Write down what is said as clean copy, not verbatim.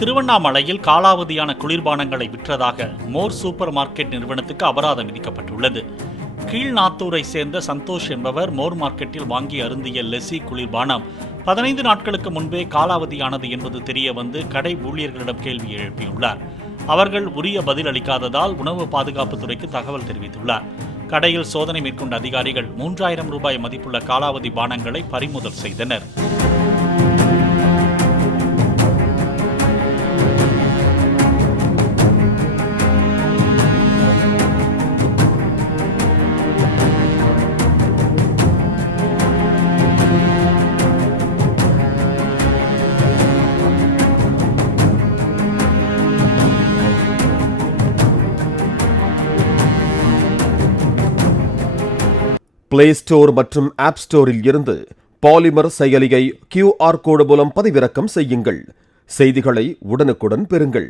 திருவண்ணாமலையில் காலாவதியான குளிர்பானங்களை விற்றதாக மோர் super market நிறுவனத்துக்கு அபராதம் விதிக்கப்பட்டுள்ளது. கீழ்நாத்தூரை சேர்ந்த சந்தோஷ் என்பவர் மோர் மார்க்கெட்டில் வாங்கி அருந்திய லெசி குளிர்பானம் 15 நாட்களுக்கு முன்பே காலாவதியானது என்பது தெரிய வந்து கடை ஊழியர்களிடம் கேள்வி எழுப்பியுள்ளார். அவர்கள் உரிய பதில் அளிக்காததால் உணவு பாதுகாப்பு துறைக்கு தகவல் தெரிவித்துள்ளார். கடையில் சோதனை மேற்கொண்ட அதிகாரிகள் 3000 ரூபாய் மதிப்புள்ள காலாவதி பானங்களை பறிமுதல் செய்தனர். பிளே ஸ்டோர் மற்றும் ஆப் ஸ்டோரில் இருந்து பாலிமர் செயலியை QR கோடு மூலம் பதிவிறக்கம் செய்யுங்கள். செய்திகளை உடனுக்குடன் பெறுங்கள்.